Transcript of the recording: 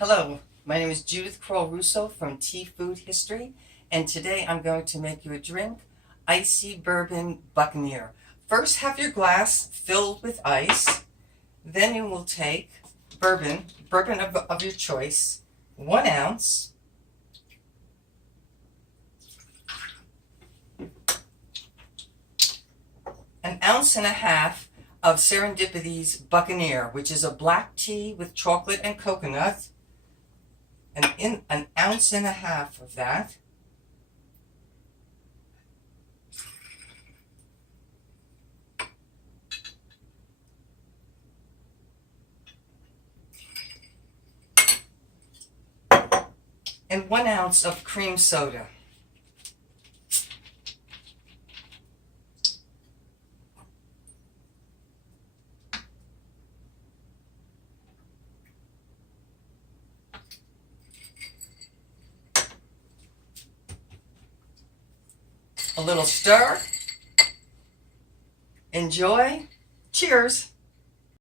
Hello, my name is Judith Krall-Russo from Tea Food History, and today I'm going to make you a drink, Icy Bourbon Buccaneer. First, have your glass filled with ice. Then you will take bourbon of your choice, 1 ounce, an ounce and a half of SerendipiTea's Buccaneer, which is a black tea with chocolate and coconut. An ounce and a half of that. And 1 ounce of cream soda. A little stir. Enjoy. Cheers.